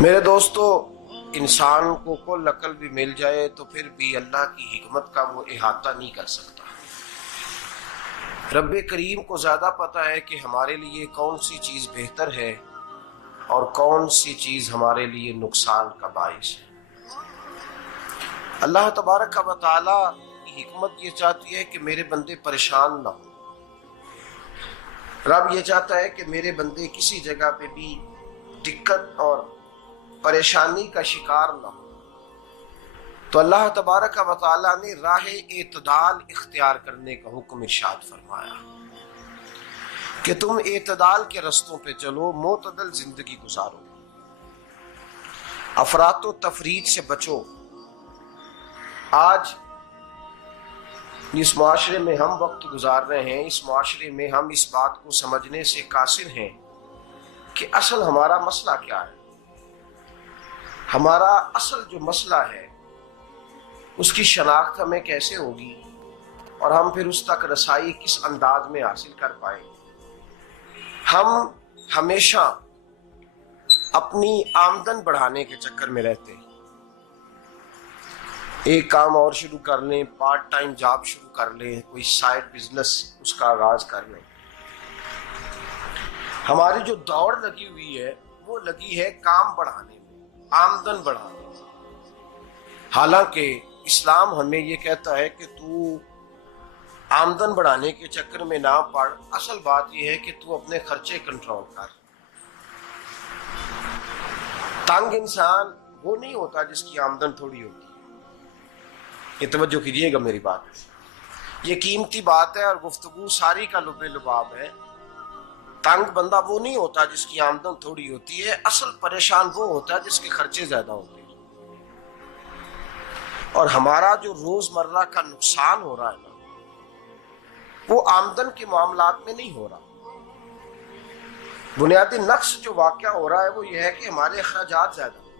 میرے دوستو، انسان کو کل عقل بھی مل جائے تو پھر بھی اللہ کی حکمت کا وہ احاطہ نہیں کر سکتا۔ رب کریم کو زیادہ پتہ ہے کہ ہمارے لیے کون سی چیز بہتر ہے اور کون سی چیز ہمارے لیے نقصان کا باعث ہے۔ اللہ تبارک و تعالی کی حکمت یہ چاہتی ہے کہ میرے بندے پریشان نہ ہوں۔ رب یہ چاہتا ہے کہ میرے بندے کسی جگہ پہ بھی دقت اور پریشانی کا شکار نہ ہو، تو اللہ تبارک و تعالی نے راہ اعتدال اختیار کرنے کا حکم ارشاد فرمایا کہ تم اعتدال کے رستوں پہ چلو، معتدل زندگی گزارو، افراط و تفریط سے بچو۔ آج جس معاشرے میں ہم وقت گزار رہے ہیں، اس معاشرے میں ہم اس بات کو سمجھنے سے قاصر ہیں کہ اصل ہمارا مسئلہ کیا ہے۔ ہمارا اصل جو مسئلہ ہے اس کی شناخت ہمیں کیسے ہوگی اور ہم پھر اس تک رسائی کس انداز میں حاصل کر پائیں۔ ہم ہمیشہ اپنی آمدن بڑھانے کے چکر میں رہتے ہیں، ایک کام اور شروع کر لیں، پارٹ ٹائم جاب شروع کر لیں، کوئی سائیڈ بزنس اس کا آغاز کر لیں۔ ہماری جو دوڑ لگی ہوئی ہے وہ لگی ہے کام بڑھانے میں، آمدن بڑھانے میں، حالانکہ اسلام ہمیں یہ کہتا ہے کہ تو آمدن بڑھانے کے چکر میں نہ پڑ، اصل بات یہ ہے کہ تو اپنے خرچے کنٹرول کر۔ تنگ انسان وہ نہیں ہوتا جس کی آمدن تھوڑی ہوتی ہے، یہ توجہ کیجیے گا میری بات، یہ قیمتی بات ہے اور گفتگو ساری کا لب لباب ہے۔ تنگ بندہ وہ نہیں ہوتا جس کی آمدن تھوڑی ہوتی ہے، اصل پریشان وہ ہوتا ہے جس کے خرچے زیادہ ہوتے ہیں۔ اور ہمارا جو روزمرہ کا نقصان ہو رہا ہے نا، وہ آمدن کے معاملات میں نہیں ہو رہا۔ بنیادی نقص جو واقعہ ہو رہا ہے وہ یہ ہے کہ ہمارے اخراجات زیادہ ہیں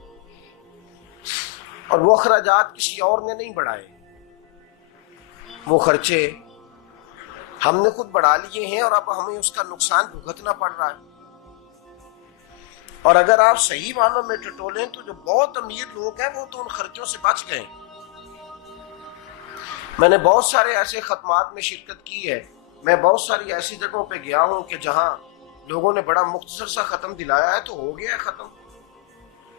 اور وہ اخراجات کسی اور نے نہیں بڑھائے، وہ خرچے ہم نے خود بڑھا لیے ہیں اور اب ہمیں اس کا نقصان بھگتنا پڑ رہا ہے۔ اور اگر آپ صحیح معنوں میں ٹٹولیں تو جو بہت امیر لوگ ہیں وہ تو ان خرچوں سے بچ گئے۔ میں نے بہت سارے ایسے ختمات میں شرکت کی ہے، میں بہت ساری ایسی جگہوں پہ گیا ہوں کہ جہاں لوگوں نے بڑا مختصر سا ختم دلایا ہے تو ہو گیا ہے ختم۔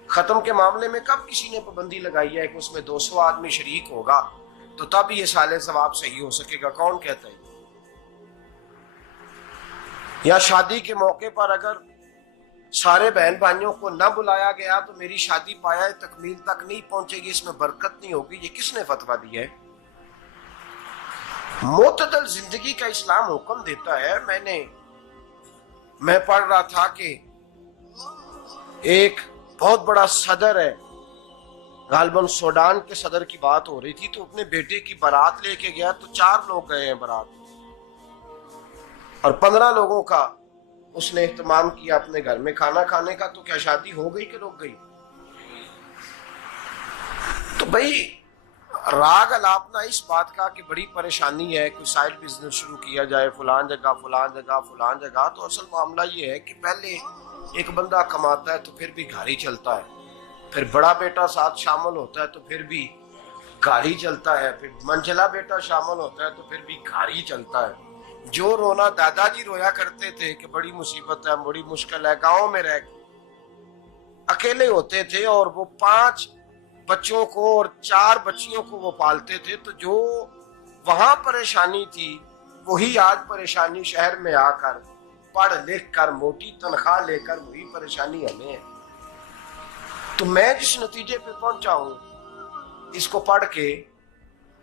ختم کے معاملے میں کب کسی نے پابندی لگائی ہے کہ اس میں 200 آدمی شریک ہوگا تو تب یہ سال ثواب صحیح ہو سکے گا؟ کون کہتا ہے؟ یا شادی کے موقع پر اگر سارے بہن بھائیوں کو نہ بلایا گیا تو میری شادی پایہ تکمیل تک نہیں پہنچے گی، اس میں برکت نہیں ہوگی، یہ کس نے فتویٰ دیا ہے؟ معتدل زندگی کا اسلام حکم دیتا ہے۔ میں پڑھ رہا تھا کہ ایک بہت بڑا صدر ہے، غالباً سوڈان کے صدر کی بات ہو رہی تھی، تو اپنے بیٹے کی بارات لے کے گیا تو 4 لوگ گئے ہیں بارات اور 15 لوگوں کا اس نے اہتمام کیا اپنے گھر میں کھانا کھانے کا، تو کیا شادی ہو گئی کہ رک گئی؟ تو بھائی راگ الاپنا اس بات کا کہ بڑی پریشانی ہے، کوئی سائیڈ بزنس شروع کیا جائے فلان جگہ فلان جگہ فلان جگہ، تو اصل معاملہ یہ ہے کہ پہلے ایک بندہ کماتا ہے تو پھر بھی گھر ہی چلتا ہے، پھر بڑا بیٹا ساتھ شامل ہوتا ہے تو پھر بھی گھر ہی چلتا ہے، پھر منجلا بیٹا شامل ہوتا ہے تو پھر بھی گھر ہی چلتا ہے۔ جو رونا دادا جی رویا کرتے تھے کہ بڑی مصیبت ہے، بڑی مشکل ہے، گاؤں میں رہ اکیلے ہوتے تھے اور وہ 5 بچوں کو اور 4 بچیوں کو وہ پالتے تھے، تو جو وہاں پریشانی تھی وہی آج پریشانی شہر میں آ کر پڑھ لکھ کر موٹی تنخواہ لے کر وہی پریشانی ہمیں ہے۔ تو میں جس نتیجے پہ پہنچا ہوں اس کو پڑھ کے،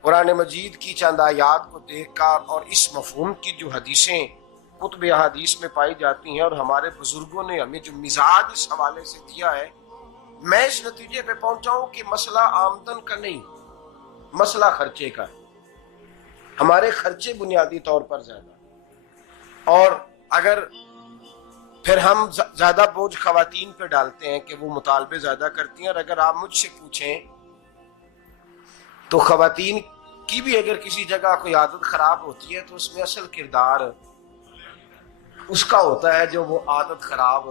قرآن مجید کی چند آیات کو دیکھ کر اور اس مفہوم کی جو حدیثیں کتب احادیث میں پائی جاتی ہیں اور ہمارے بزرگوں نے ہمیں جو مزاج اس حوالے سے دیا ہے، میں اس نتیجے پہ پہنچا ہوں کہ مسئلہ آمدن کا نہیں، مسئلہ خرچے کا ہے۔ ہمارے خرچے بنیادی طور پر زیادہ، اور اگر پھر ہم زیادہ بوجھ خواتین پہ ڈالتے ہیں کہ وہ مطالبے زیادہ کرتی ہیں، اور اگر آپ مجھ سے پوچھیں تو خواتین کی بھی اگر کسی جگہ کوئی عادت خراب ہوتی ہے تو اس میں اصل کردار اس کا ہوتا ہے جو وہ عادت خراب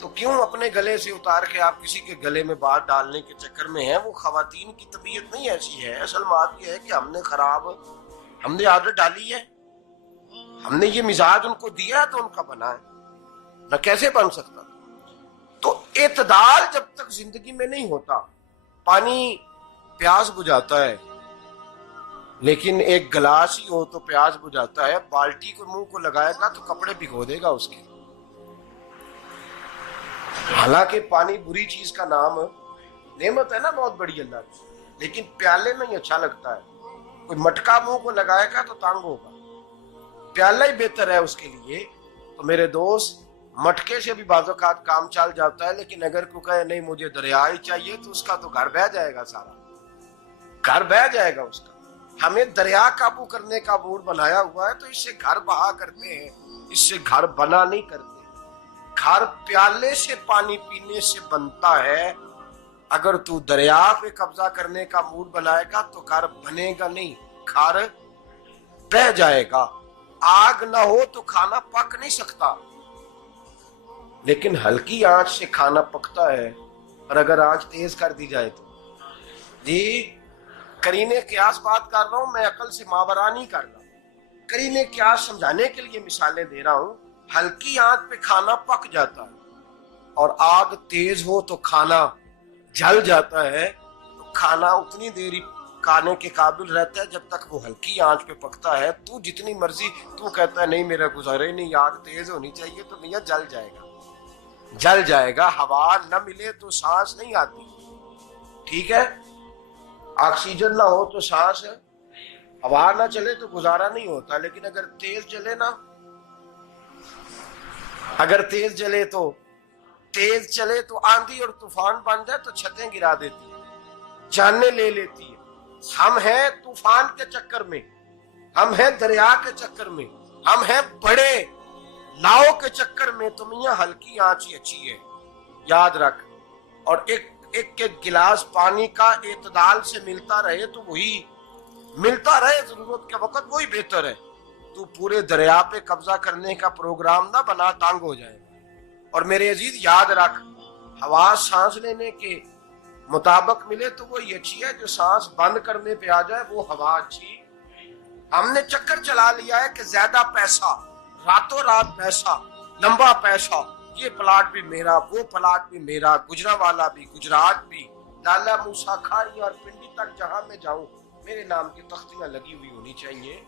تو کیوں اپنے گلے سے اتار کے آپ کسی کے گلے میں بات ڈالنے کے چکر میں ہیں؟ وہ خواتین کی طبیعت نہیں ایسی ہے. اصل بات یہ ہے کہ ہم نے عادت ڈالی ہے، ہم نے یہ مزاج ان کو دیا تو ان کا بنا ہے، نہ کیسے بن سکتا. تو اعتدال جب تک زندگی میں نہیں ہوتا، پانی پیاس بجھاتا ہے لیکن ایک گلاس ہی ہو تو پیاس بجھاتا ہے، بالٹی کو منہ کو لگائے گا تو کپڑے بھگو دے گا اس کے. حالانکہ پانی بری چیز کا نام نعمت ہے نا بہت بڑی اللہ کی، لیکن پیالے میں ہی اچھا لگتا ہے. کوئی مٹکا منہ کو لگائے گا تو تانگ ہوگا، پیالہ ہی بہتر ہے اس کے لیے. تو میرے دوست، مٹکے سے بھی بعض اوقات کام چل جاتا ہے، لیکن اگر کوئی کہے نہیں مجھے دریا ہی چاہیے تو اس کا تو گھر بہ جائے گا، سارا گھر بہ جائے گا اس کا. ہمیں دریا قابو کرنے کا موڈ بنایا ہوا ہے تو اس سے گھر بہا کرتے ہیں، اس سے گھر بنا نہیں کرتے. گھر پیالے سے پانی پینے سے بنتا ہے. اگر تو دریا پہ قبضہ کرنے کا موڈ بنائے گا تو گھر بنے گا نہیں، گھر بہ جائے گا. آگ نہ ہو تو کھانا پک نہیں سکتا، لیکن ہلکی آنچ سے کھانا پکتا ہے. اور اگر آنچ تیز کر دی جائے تو جی قرینے قیاس بات کر رہا ہوں، میں عقل سے ماورا نہیں کر رہا. قرینے قیاس سمجھانے کے لیے مثالیں دے رہا ہوں. ہلکی آنچ پہ کھانا پک جاتا ہے اور آگ تیز ہو تو کھانا جل جاتا ہے. تو کھانا اتنی دیر کھانے کے قابل رہتا ہے جب تک وہ ہلکی آنچ پہ پکتا ہے. تو جتنی مرضی تو کہتا ہے نہیں میرا گزارے نہیں، آگ تیز ہونی چاہیے، تو میاں جل جائے گا، جل جائے گا. ہوا نہ ملے تو سانس نہیں آتی، ٹھیک ہے؟ آکسیجن نہ ہو تو سانس، ہوا نہ چلے تو گزارا نہیں ہوتا. لیکن اگر تیز چلے نا، اگر تیز چلے تو آندھی اور طوفان بن جائے تو چھتیں گرا دیتی ہے، جانیں لے لیتی ہے. ہم ہیں طوفان کے چکر میں، ہم ہیں دریا کے چکر میں، ہم ہیں بڑے ناؤ کے چکر میں. تو میاں ہلکی آنچ ہی اچھی ہے، یاد رکھ. اور ایک گلاس پانی کا اعتدال سے ملتا رہے تو وہی ملتا رہے، ضرورت کے وقت وہی بہتر ہے. تو پورے دریا پہ قبضہ کرنے کا پروگرام نہ بنا، تانگ ہو جائے گا. اور میرے عزیز یاد رکھ، ہوا سانس لینے کے مطابق ملے تو وہی اچھی ہے، جو سانس بند کرنے پہ آ جائے وہ ہوا اچھی. ہم نے چکر چلا لیا ہے کہ زیادہ پیسہ، راتوں رات پیسہ، لمبا پیسہ، یہ پلاٹ بھی میرا، وہ پلاٹ بھی میرا، گجرانوالا بھی، گجرات بھی، لالا موسیٰ کھاری اور پنڈی تک جہاں میں جاؤں میرے نام کی تختیاں لگی ہوئی ہونی چاہیے.